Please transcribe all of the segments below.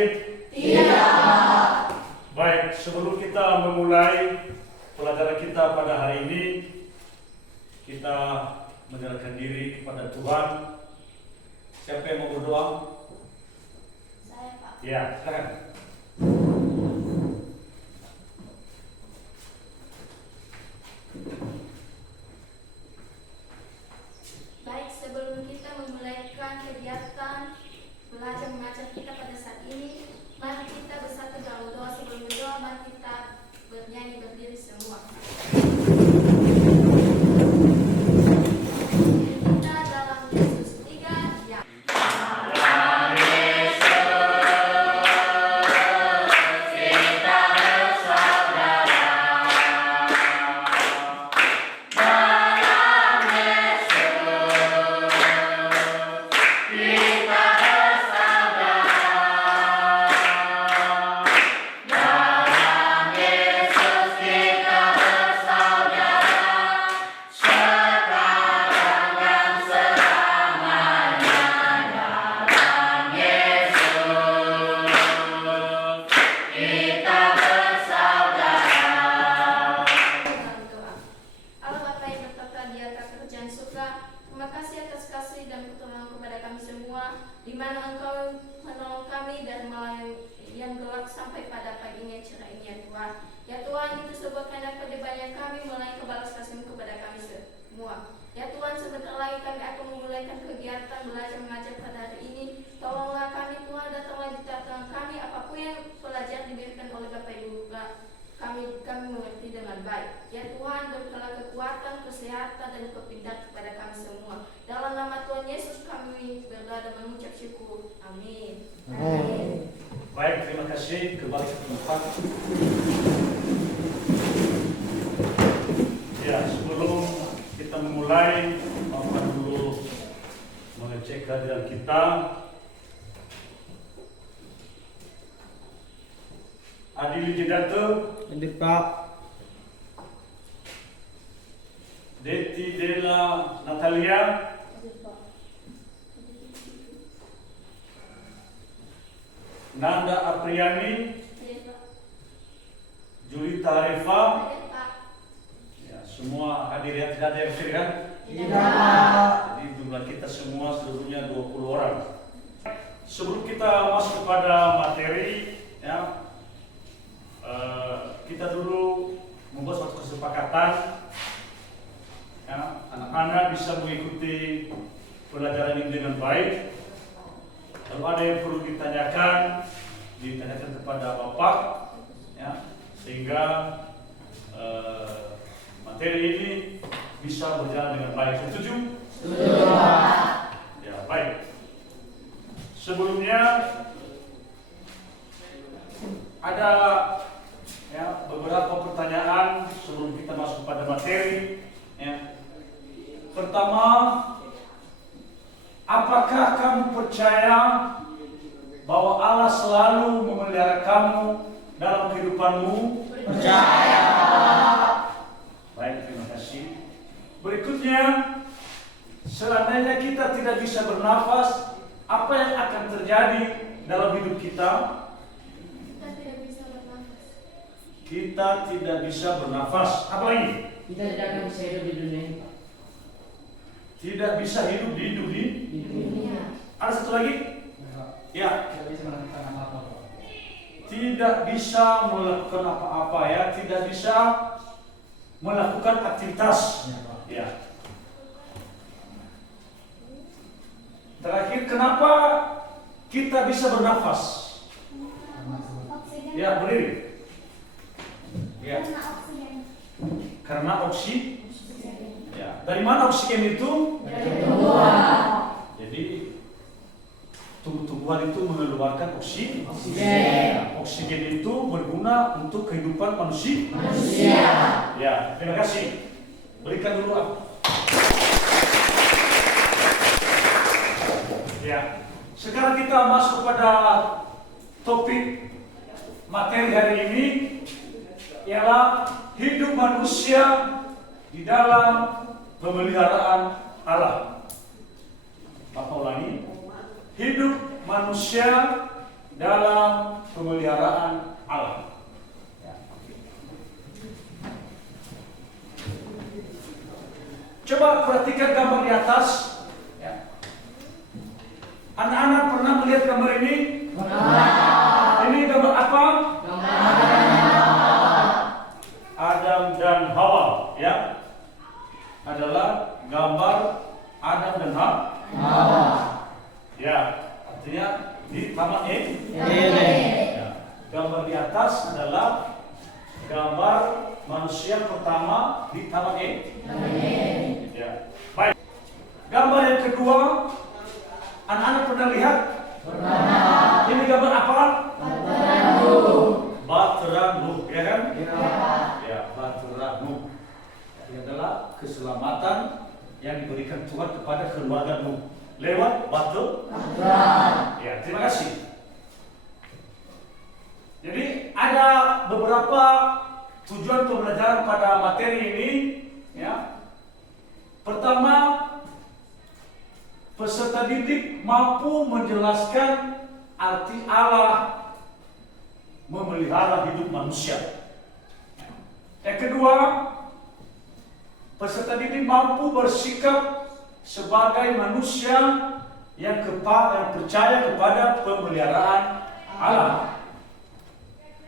sakit? Tidak. Baik, sebelum kita memulai pelajaran kita pada hari ini, kita menyerahkan diri kepada Tuhan. Siapa yang mau berdoa? Saya, Pak. Ya, silakan. Baik, sebelum kita memulaikan kegiatan belajar mengajar kita pada saat ini, mari kita bersatu dalam doa. Sebelum berdoa, mari kita bernyanyi berdiri semua. Kita dalam Yesus 3, ya. Di mana Engkau menolong kami dan melalui yang gelap sampai pada pagi ini cerah ini ya Tuhan. Ya Tuhan, itu sebuah kehendak pada banyak kami melalui kebalas kasih-Mu kepada kami semua. Ya Tuhan, sebentar lagi kami akan memulaikan kegiatan belajar mengajar pada hari ini. Tolonglah kami Tuhan, datanglah di tengah kami, apapun yang pelajar diberikan oleh Bapak Ibu kami mengerti dengan baik. Ya Tuhan, berikanlah kekuatan, kesehatan, dan kepintaran kepada kami semua. Dalam nama Tuhan Yesus kami berdoa dan mengucap syukur. Amin. Amin. Baik, terima kasih. Kembali ke tempat. Ya, sebelum kita memulai, Bapak dulu mengecek kehadiran kita. Adili Jedate, Lanjut Pak. Deti Della Natalia, Nanda Apriani, Julita Arifah. Ya, semua hadir ya, tidak ada yang sendiri kan? Tidak. Jadi jumlah kita semua seluruhnya 20 orang. Sebelum kita masuk kepada materi, ya, kita dulu membuat suatu kesepakatan, ya, anak-anak bisa mengikuti pelajaran ini dengan baik. Kalau ada yang perlu ditanyakan kepada Bapak, ya, sehingga materi ini bisa berjalan dengan baik. Setuju? Setuju. Ya, baik. Sebelumnya ada ya beberapa pertanyaan sebelum kita masuk pada materi. Ya. Pertama, apakah kamu percaya bahwa Allah selalu memelihara kamu dalam kehidupanmu? Percaya. Baik, terima kasih. Berikutnya, seandainya kita tidak bisa bernafas, apa yang akan terjadi dalam hidup kita? Kita tidak bisa bernafas. Apa lagi? Kita tidak akan bisa hidup di dunia ini, Pak. Tidak bisa hidup di dunia. Di dunia. Ada satu lagi? Ya. Tidak bisa melakukan apa-apa, Pak. Tidak bisa melakukan apa-apa, ya. Tidak bisa melakukan aktivitas. Ya, Pak. Ya. Terakhir, kenapa kita bisa bernafas? Oksigen. Ya, berdiri. Ya. Karena oksigen. Karena oksigen. Ya. Dari mana oksigen itu? Dari tumbuhan. Jadi tumbuh-tumbuhan itu mengeluarkan oksigen. Oksigen. Oksigen itu berguna untuk kehidupan manusia. Manusia. Ya, terima kasih. Berikan dulu. Ya. Sekarang kita masuk pada topik materi hari ini, ialah hidup manusia di dalam pemeliharaan Allah. Bapak ulangi. Hidup manusia dalam pemeliharaan Allah. Ya. Coba perhatikan gambar di atas. Ya. Anak-anak pernah melihat gambar ini? Ini gambar apa? Adam dan Hawa, ya. Adalah gambar Adam dan Hawa. Ya, artinya di Taman Eden. Ya. Gambar di atas adalah gambar manusia pertama di Taman Eden. Ya. Baik. Gambar yang kedua, anak-anak pernah lihat? Pernah. Ini gambar apa? Bahtera Nuh, ya kan? Ya, Bahtera Nuh. Ini adalah keselamatan yang diberikan Tuhan kepada keluarga Nuh lewat Bahtera. Ya, terima kasih. Jadi ada beberapa tujuan pembelajaran pada materi ini, ya. Pertama, peserta didik mampu menjelaskan arti Allah memelihara hidup manusia. Yang kedua, peserta didik mampu bersikap sebagai manusia yang percaya kepada pemeliharaan Allah.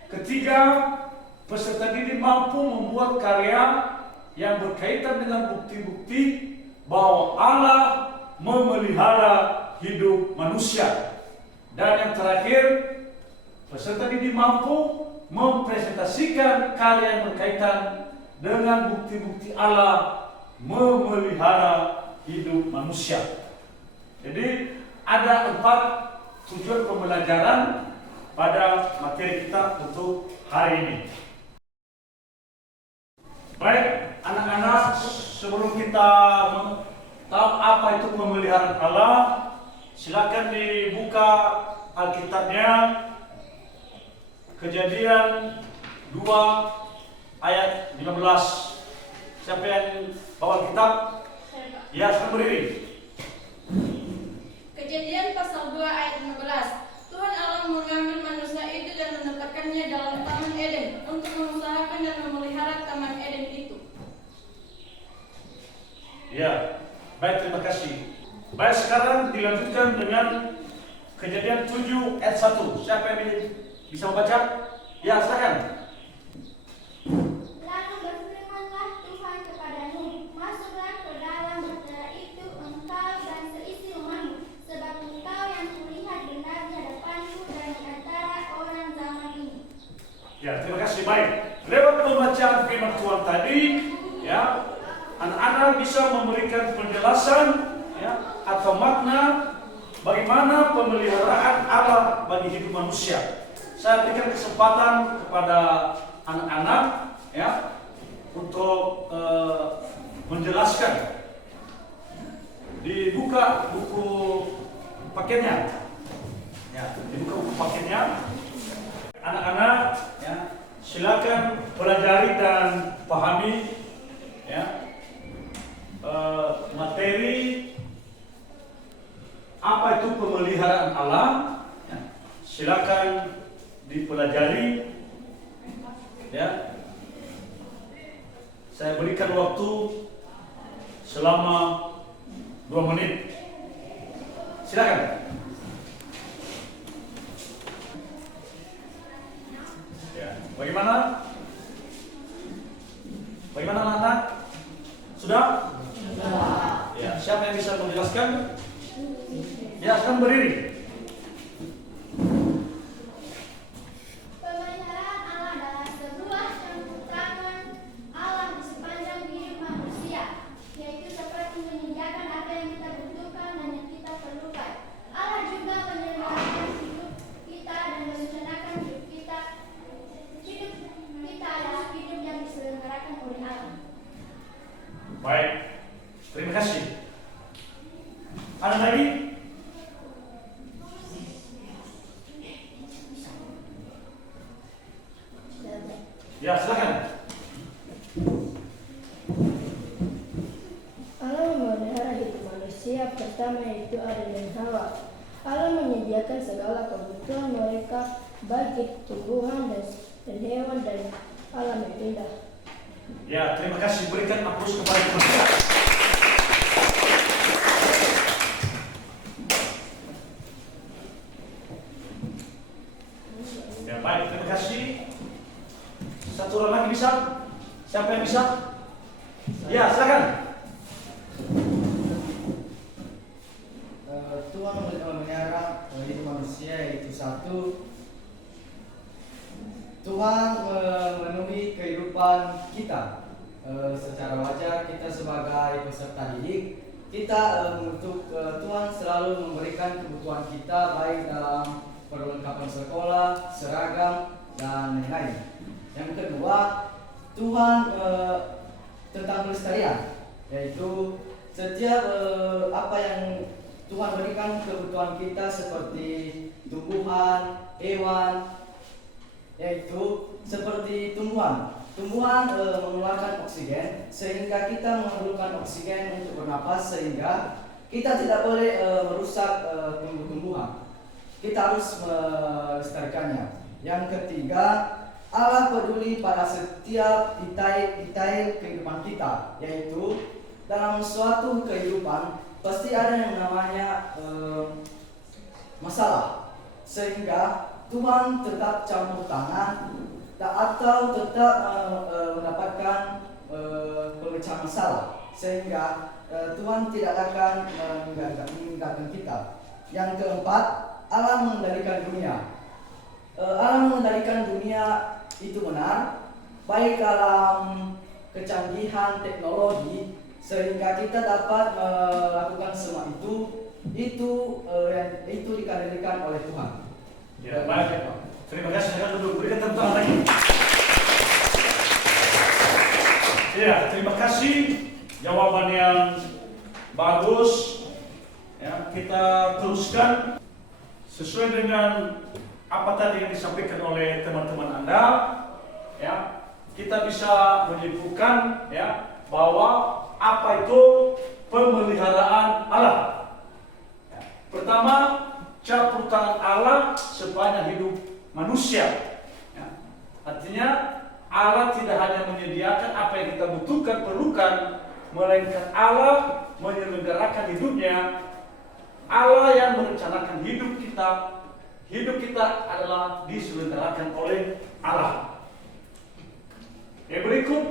Ketiga, peserta didik mampu membuat karya yang berkaitan dengan bukti-bukti bahwa Allah memelihara hidup manusia. Dan yang terakhir, peserta didik mampu mempresentasikan karya yang berkaitan dengan bukti-bukti Allah memelihara hidup manusia. Jadi ada 4 tujuan pembelajaran pada materi kita untuk hari ini. Baik, anak-anak, sebelum kita tahu apa itu pemeliharaan Allah, silakan dibuka Alkitabnya. Kejadian 2 ayat 15. Siapa yang bawa kitab? Ya, silakan berdiri. Kejadian pasal 2 ayat 15. Tuhan Allah mengambil manusia itu dan menempatkannya dalam Taman Eden untuk mengusahakan dan memelihara Taman Eden itu. Ya, baik, terima kasih. Baik, sekarang dilanjutkan dengan Kejadian 7 ayat 1. Siapa yang bisa membaca? Ya, silakan. Lalu berfirmanlah Tuhan kepada Nuh, masuklah ke dalam bahtera itu engkau dan seisi rumahmu, sebab engkau yang kulihat benar di hadapanku dan di antara orang zaman ini. Ya, terima kasih. Baik, lewat pembacaan firman Tuhan tadi, ya, anak-anak bisa memberikan penjelasan, ya, atau makna bagaimana pemeliharaan Allah bagi hidup manusia. Saya berikan kesempatan kepada anak-anak, ya, untuk menjelaskan. Dibuka buku paketnya, ya, dibuka buku paketnya. Anak-anak, ya, silakan pelajari dan pahami, ya, materi apa itu pemeliharaan Allah. Ya, silakan dipelajari, ya. Saya berikan waktu selama 2 menit. Silakan. Ya, bagaimana? Bagaimana anak-anak? Sudah? Ya, siapa yang bisa menjelaskan? Ya, sekarang berdiri. Pemeliharaan Allah adalah sebuah campur tangan Allah di sepanjang hidup manusia, yaitu seperti menyediakan apa yang kita butuhkan dan yang kita perlukan. Allah juga menyelenggarakan hidup kita dan merencanakan hidup kita. Hidup kita adalah hidup yang diselenggarakan oleh Allah. Baik, terima kasih. Ada lagi? Ya, silakan. Allah memelihara hidup manusia pertama yaitu Adam dan Hawa. Allah menyediakan segala kebutuhan kebutuhan mereka baik tumbuhan dan hewan dan alam yang indah. Ya, terima kasih. Berikan aplaus kepada mereka. Ya, baik. Terima kasih. Satu orang lagi bisa? Siapa yang bisa? Ya, silakan. Tuhan memelihara hidup manusia, yaitu satu, Tuhan memenuhi kehidupan kita. Secara wajar kita sebagai peserta didik, kita untuk Tuhan selalu memberikan kebutuhan kita baik dalam perlengkapan sekolah, seragam, dan lain-lain. Yang kedua, Tuhan tentang pelestarian, yaitu setiap apa yang Tuhan berikan kebutuhan kita seperti tumbuhan, hewan, yaitu seperti tumbuhan. Tumbuhan mengeluarkan oksigen sehingga kita memerlukan oksigen untuk bernapas, sehingga kita tidak boleh merusak tumbuh-tumbuhan. Kita harus melestarikannya. Yang ketiga, Allah peduli pada setiap detail kehidupan kita, yaitu dalam suatu kehidupan pasti ada yang namanya masalah, sehingga Tuhan tetap campur tangan atau tetap mendapatkan pemecahan masalah, sehingga Tuhan tidak akan meninggalkan kita. Yang keempat, Allah mengendalikan dunia. Allah mengendalikan dunia itu benar, baik dalam kecanggihan teknologi, sehingga kita dapat melakukan semua itu dikendalikan oleh Tuhan. Ya, baik. Terima kasih. Saya duduk. Berikan tepuk tangan lagi. Ya, terima kasih. Jawaban yang bagus. Ya, kita teruskan sesuai dengan apa tadi yang disampaikan oleh teman-teman Anda. Ya, kita bisa menyimpulkan ya bahwa apa itu pemeliharaan Allah. Ya, pertama, campur tangan Allah sepanjang hidup manusia. Ya, artinya Allah tidak hanya menyediakan apa yang kita butuhkan, perlukan, melainkan Allah menyelenggarakan hidupnya. Allah yang merencanakan hidup kita. Hidup kita adalah diselenggarakan oleh Allah. Yang berikut,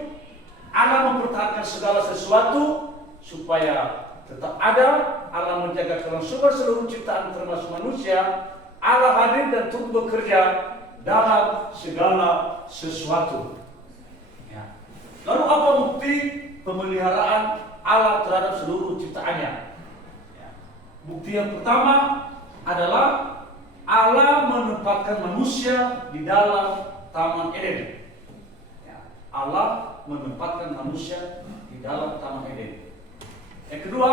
Allah mempertahankan segala sesuatu supaya tetap ada. Allah menjaga kelangsungan seluruh ciptaan termasuk manusia. Allah hadir dan turut bekerja dalam segala sesuatu. Ya. Lalu apa bukti pemeliharaan Allah terhadap seluruh ciptaannya? Ya. Bukti yang pertama adalah Allah menempatkan manusia di dalam Taman Eden. Ya. Allah menempatkan manusia di dalam Taman Eden. Yang kedua,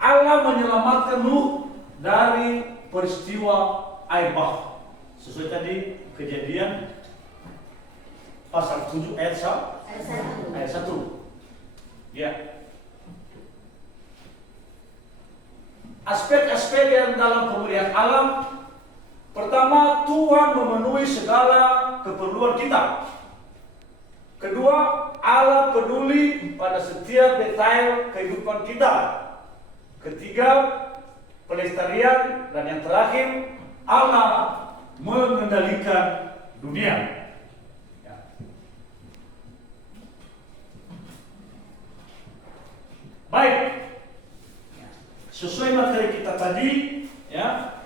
Allah menyelamatkan Nuh dari peristiwa air bah. Sesuai tadi Kejadian pasal 7 ayat 1. Ya. Aspek-aspek yang dalam pemeliharaan alam. Pertama, Tuhan memenuhi segala keperluan kita. Kedua, Allah peduli pada setiap detail kehidupan kita. Ketiga, pelestarian. Dan yang terakhir, Allah mengendalikan dunia. Ya. Baik, sesuai materi kita tadi, ya.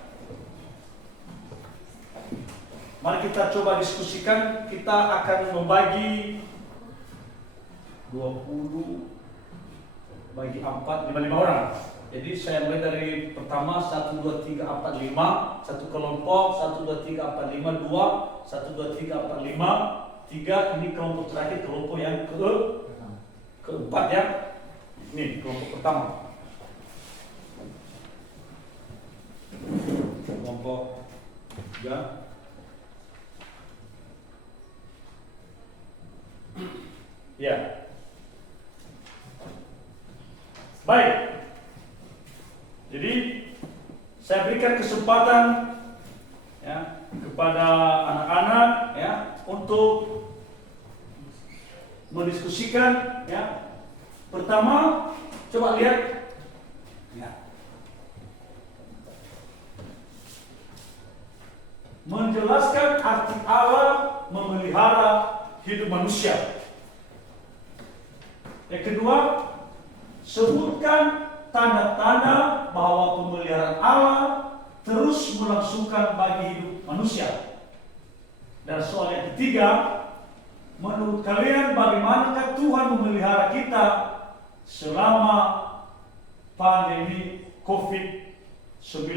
Mari kita coba diskusikan. Kita akan membagi 20 bagi 4, 5 orang. Jadi saya mulai dari pertama 1, 2, 3, 4, 5. Satu kelompok 1, 2, 3, 4, 5. 2, 1, 2, 3, 4, 5. 3, ini kelompok terakhir, kelompok yang keempat ya. Ini kelompok pertama. Kelompok 3. Ya. Baik. Jadi saya berikan kesempatan ya, kepada anak-anak ya, untuk mendiskusikan ya. Pertama, coba lihat ya. Menjelaskan arti Allah memelihara hidup manusia. Yang kedua, sebutkan tanda-tanda bahwa pemeliharaan Allah terus melangsungkan bagi hidup manusia. Dan soal yang ketiga, menurut kalian bagaimanakah Tuhan memelihara kita selama pandemi COVID-19?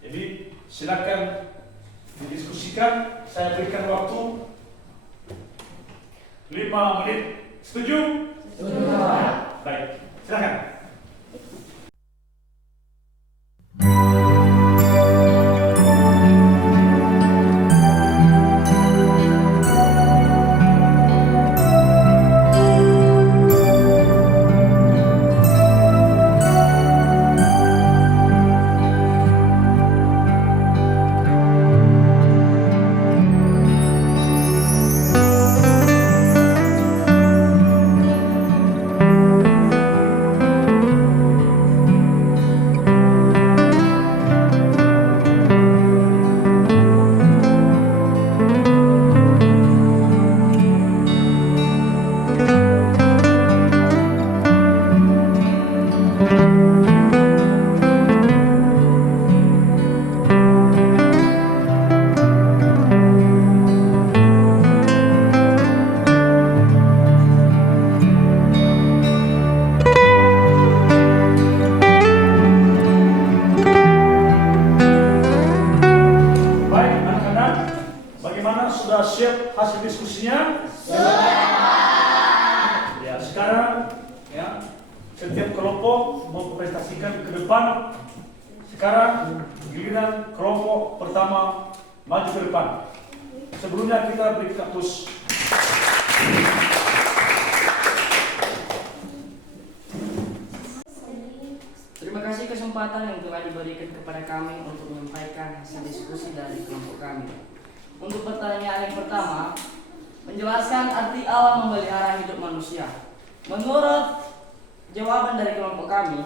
Jadi silakan didiskusikan. Saya berikan waktu 5 menit. Setuju? Setuju. Baik, silakan. Sudah siap hasil diskusinya? Sudah. Ya, sekarang ya, setiap kelompok mempresentasikan ke depan. Sekarang giliran kelompok pertama maju ke depan. Sebelumnya kita beri kaktus. Terima kasih kesempatan yang telah diberikan kepada kami untuk menyampaikan hasil diskusi dari kelompok kami. Untuk pertanyaan yang pertama, menjelaskan arti Allah memelihara hidup manusia. Menurut jawaban dari kelompok kami,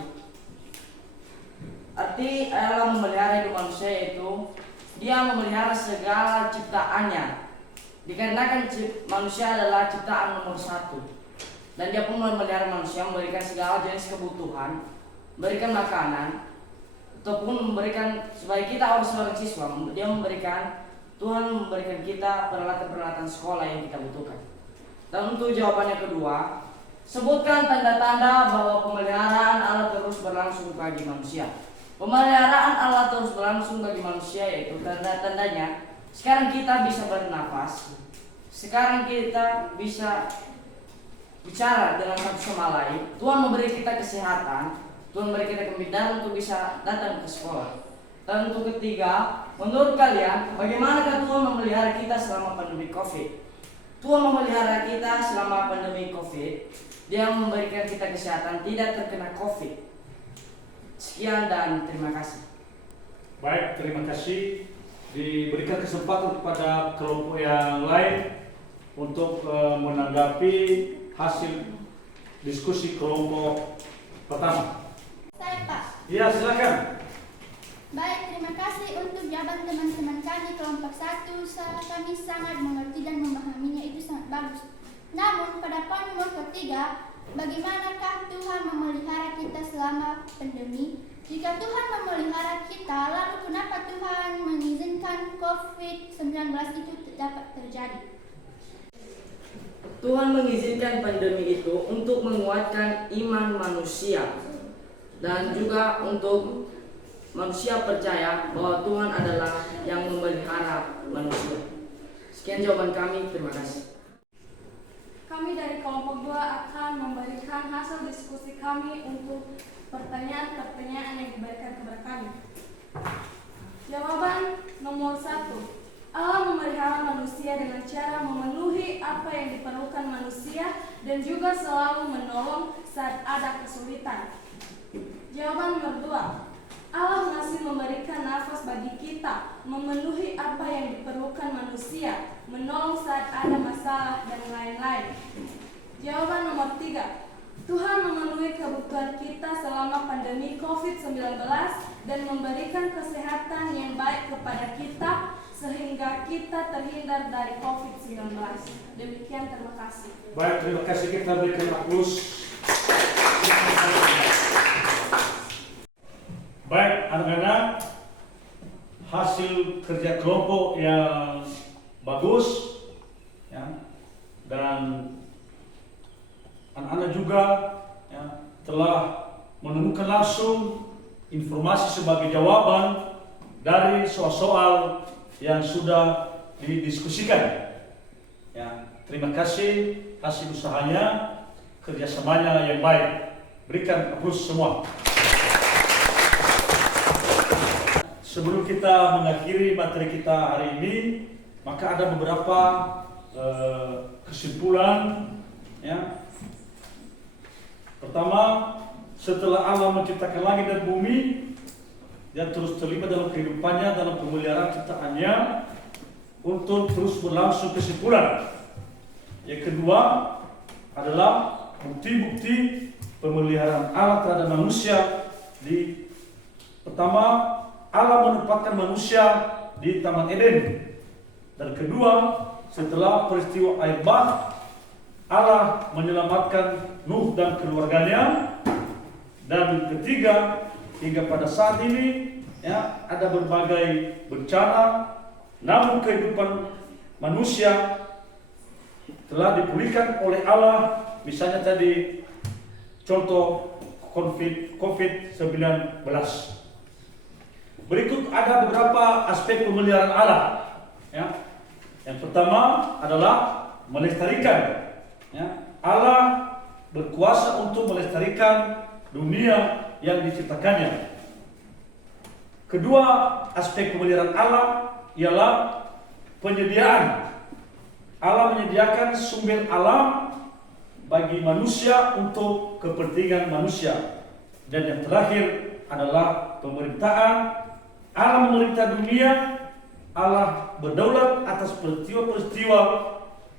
arti Allah memelihara hidup manusia yaitu Dia memelihara segala ciptaannya. Dikarenakan manusia adalah ciptaan nomor 1, dan Dia pun memelihara manusia, memberikan segala jenis kebutuhan, memberikan makanan, ataupun memberikan sebagai kita seorang siswa, Tuhan memberikan kita peralatan-peralatan sekolah yang kita butuhkan. Dan untuk jawaban yang kedua, sebutkan tanda-tanda bahwa pemeliharaan Allah terus berlangsung bagi manusia. Pemeliharaan Allah terus berlangsung bagi manusia yaitu tanda-tandanya. Sekarang kita bisa bernafas, sekarang kita bisa bicara dengan satu sama lain. Tuhan memberi kita kesehatan, Tuhan memberi kita kemudahan untuk bisa datang ke sekolah. Dan untuk ketiga, menurut kalian, bagaimanakah Tuhan memelihara kita selama pandemi COVID? Tuhan memelihara kita selama pandemi COVID. Dia memberikan kita kesehatan, tidak terkena COVID. Sekian dan terima kasih. Baik, terima kasih. Diberikan kesempatan kepada kelompok yang lain untuk menanggapi hasil diskusi kelompok pertama. Saya Pak. Ya, silakan. Baik, terima kasih untuk jawaban teman-teman kami kelompok 1. Kami sangat mengerti dan memahaminya, itu sangat bagus. Namun pada poin nomor ketiga, bagaimanakah Tuhan memelihara kita selama pandemi? Jika Tuhan memelihara kita, lalu kenapa Tuhan mengizinkan COVID-19 itu dapat terjadi? Tuhan mengizinkan pandemi itu untuk menguatkan iman manusia dan juga untuk manusia percaya bahwa Tuhan adalah yang memelihara manusia. Sekian jawaban kami, terima kasih. Kami dari kelompok 2 akan memberikan hasil diskusi kami untuk pertanyaan-pertanyaan yang diberikan kepada kami. Jawaban nomor 1. Allah memelihara manusia dengan cara memenuhi apa yang diperlukan manusia dan juga selalu menolong saat ada kesulitan. Jawaban nomor 2. Allah masih memberikan nafas bagi kita, memenuhi apa yang diperlukan manusia, menolong saat ada masalah, dan lain-lain. Jawaban nomor 3. Tuhan memenuhi kebutuhan kita selama pandemi COVID-19 dan memberikan kesehatan yang baik kepada kita sehingga kita terhindar dari COVID-19. Demikian, terima kasih. Baik, terima kasih, kita berikan aplaus. Baik, anak-anak, hasil kerja kelompok yang bagus, ya, dan anak-anak juga ya, telah menemukan langsung informasi sebagai jawaban dari soal-soal yang sudah didiskusikan. Ya, terima kasih hasil usahanya, kerjasamanya yang baik. Berikan aplaus semua. Sebelum kita mengakhiri materi kita hari ini, maka ada beberapa kesimpulan. Ya. Pertama, setelah Allah menciptakan langit dan bumi, dia terus terlibat dalam kehidupannya, dalam pemeliharaan ciptaannya, untuk terus berlangsung kesimpulan. Yang kedua adalah bukti-bukti pemeliharaan Allah terhadap manusia. Pertama, Allah menempatkan manusia di Taman Eden. Dan kedua, setelah peristiwa air bah, Allah menyelamatkan Nuh dan keluarganya. Dan ketiga, hingga pada saat ini ya, ada berbagai bencana, namun kehidupan manusia telah dipulihkan oleh Allah. Misalnya tadi contoh COVID-19. Berikut ada beberapa aspek pemeliharaan Allah. Ya. Yang pertama adalah melestarikan. Ya. Allah berkuasa untuk melestarikan dunia yang diciptakannya. Kedua aspek pemeliharaan Allah ialah penyediaan. Allah menyediakan sumber alam bagi manusia untuk kepentingan manusia. Dan yang terakhir adalah pemerintahan. Allah memerintah dunia, Allah berdaulat atas peristiwa-peristiwa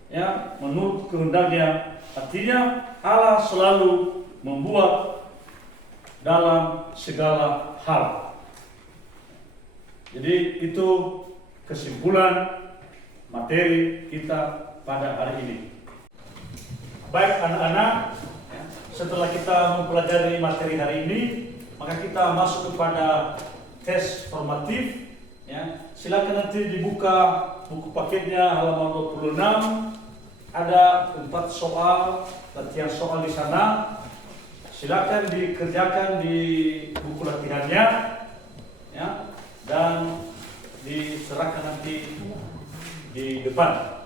ya, menurut kehendaknya. Artinya Allah selalu membuat dalam segala hal. Jadi itu kesimpulan materi kita pada hari ini. Baik anak-anak, setelah kita mempelajari materi hari ini, maka kita masuk kepada tes formatif. Ya. Silakan nanti dibuka buku paketnya halaman 26. Ada 4 soal, latihan soal di sana. Silakan dikerjakan di buku latihannya, ya, dan diserahkan nanti di depan.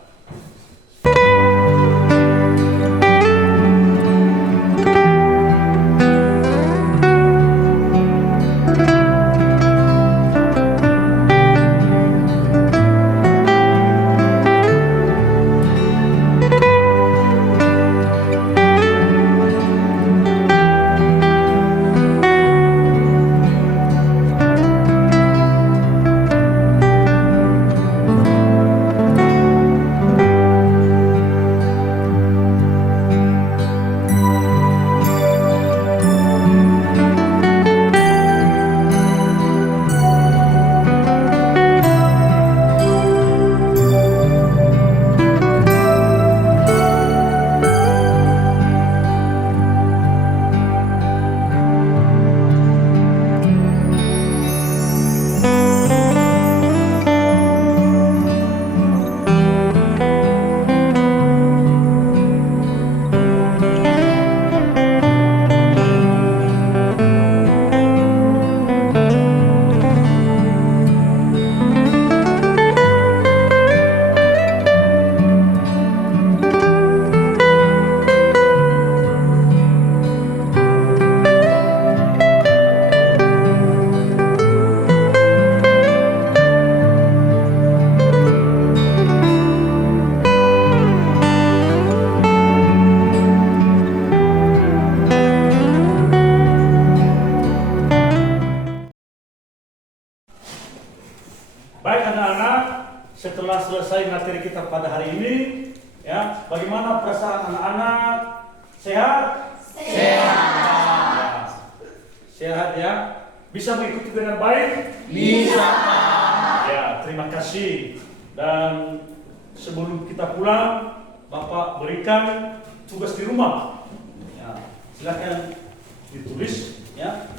Baik anak-anak, setelah selesai materi kita pada hari ini, ya, bagaimana perasaan anak-anak? Sehat? Sehat. Sehat ya? Bisa mengikuti dengan baik? Bisa. Ya, terima kasih. Dan sebelum kita pulang, Bapak berikan tugas di rumah. Ya, silakan ditulis, ya.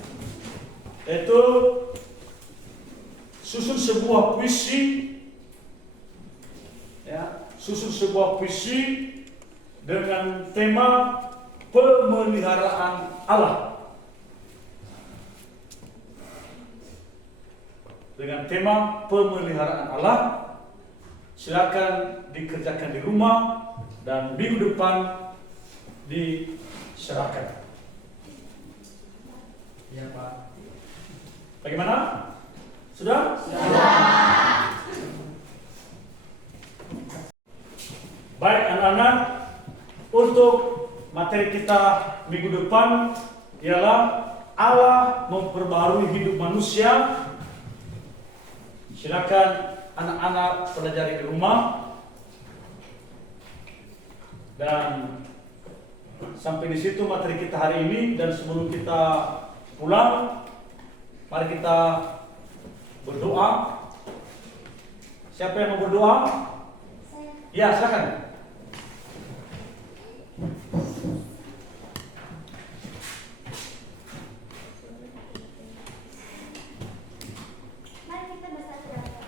Itu susun sebuah puisi, ya, susun sebuah puisi dengan tema pemeliharaan Allah. Dengan tema pemeliharaan Allah, silakan dikerjakan di rumah dan minggu depan diserahkan. Ya Pak. Bagaimana? Sudah? Baik anak-anak, untuk materi kita minggu depan ialah Allah memperbarui hidup manusia. Silakan anak-anak pelajari di rumah. Dan sampai di situ materi kita hari ini, dan sebelum kita pulang, mari kita berdoa. Siapa yang mau berdoa? Ya, silakan. Mari kita bersatu dalam doa.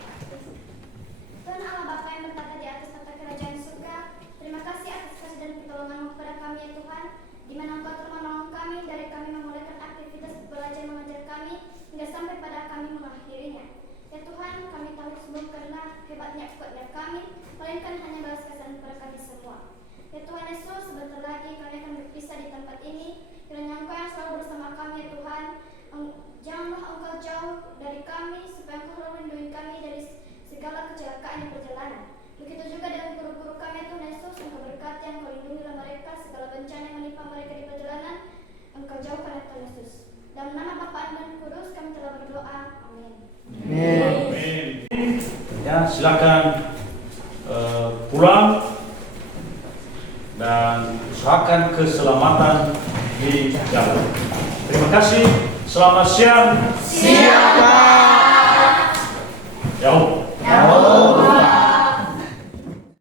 Tuhan Allah Bapa yang bertata di atas tata kerajaan surga, terima kasih atas kasih dan pertolongan-Mu kepada kami ya Tuhan, di mana Engkau telah menolong kami dari kami memulaikan aktivitas belajar mengajar kami hingga sampai pada kami mengakhirinya. Ya Tuhan, kami tahu sebelum karena hebatnya kuatnya kami, melainkan hanya balas kasihan kepada kami semua. Ya Tuhan Yesus, sebentar lagi kami akan berpisah di tempat ini. Kiranya Engkau yang selalu bersama kami ya Tuhan. Janganlah Engkau jauh dari kami, supaya Engkau selalu melindungi kami dari segala kecelakaan di perjalanan. Begitu juga dengan guru-guru kami ya Tuhan Yesus, Engkau berkati, Engkau lindungilah mereka, segala bencana yang menimpa mereka di perjalanan, Engkau jauhkan ya Tuhan Yesus. Dalam nama Bapa dan Kudus kami telah berdoa. Amin. Amin. Ya, silakan pulang dan usahakan keselamatan di jalan. Terima kasih. Selamat siang. Siang.